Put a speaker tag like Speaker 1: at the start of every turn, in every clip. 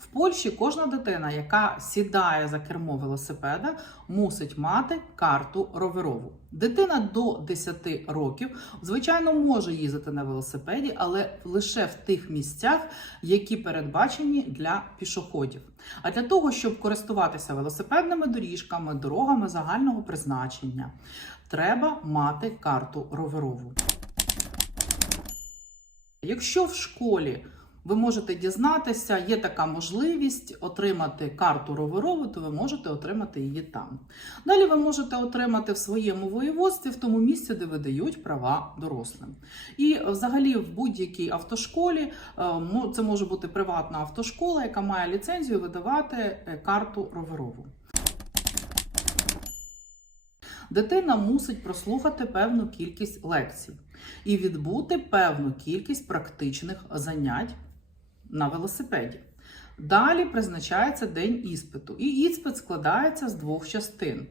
Speaker 1: В Польщі кожна дитина, яка сідає за кермо велосипеда, мусить мати карту роверову. Дитина до 10 років, звичайно, може їздити на велосипеді, але лише в тих місцях, які передбачені для пішоходів. А для того, щоб користуватися велосипедними доріжками, дорогами загального призначення, треба мати карту роверову. Якщо в школі ви можете дізнатися, є така можливість отримати карту роверову, то ви можете отримати її там. Далі ви можете отримати в своєму воєводстві, в тому місці, де видають права дорослим. І взагалі в будь-якій автошколі е, це може бути приватна автошкола, яка має ліцензію видавати е, карту роверову. Дитина мусить прослухати певну кількість лекцій і відбути певну кількість практичних занять на велосипеді. Далі призначається день іспиту, і іспит складається з двох частин.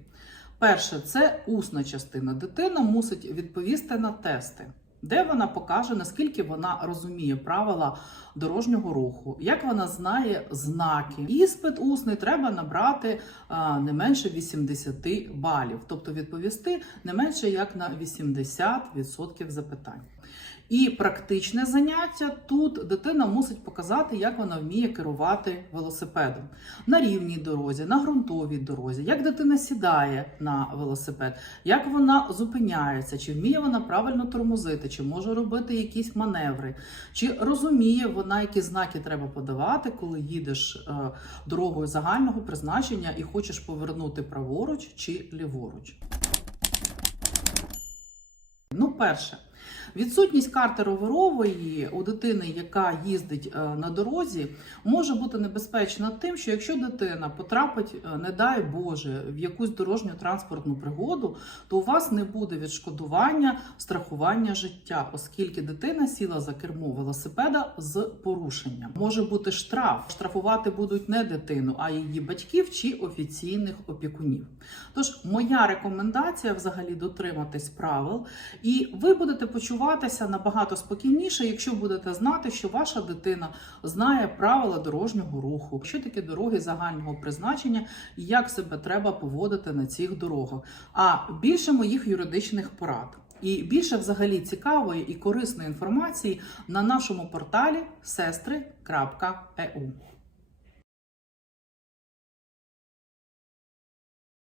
Speaker 1: Перше це усна частина. Дитина мусить відповісти на тести, де вона покаже, наскільки вона розуміє правила дорожнього руху, як вона знає знаки. Іспит усний треба набрати а, не менше 80 балів, тобто відповісти не менше як на 80% запитань. І практичне заняття тут дитина мусить показати, як вона вміє керувати велосипедом на рівній дорозі, на ґрунтовій дорозі, як дитина сідає на велосипед, як вона зупиняється, чи вміє вона правильно тормозити, чи може робити якісь маневри, чи розуміє вона, які знаки треба подавати, коли їдеш е, дорогою загального призначення і хочеш повернути праворуч чи ліворуч. Ну, перше, відсутність карти роверової у дитини, яка їздить е, на дорозі, може бути небезпечна тим, що якщо дитина потрапить, е, не дай Боже, в якусь дорожню транспортну пригоду, то у вас не буде відшкодування страхування життя, оскільки дитина сіла за кермо велосипеда з порушенням. Може бути штраф. Штрафувати будуть не дитину, а її батьків чи офіційних опікунів. Тож моя рекомендація взагалі дотриматись правил, і ви будете почуватися набагато спокійніше, якщо будете знати, що ваша дитина знає правила дорожнього руху, що таке дороги загального призначення і як себе треба поводити на цих дорогах. А більше моїх юридичних порад. І більше взагалі цікавої і корисної інформації на нашому порталі сестри.eu.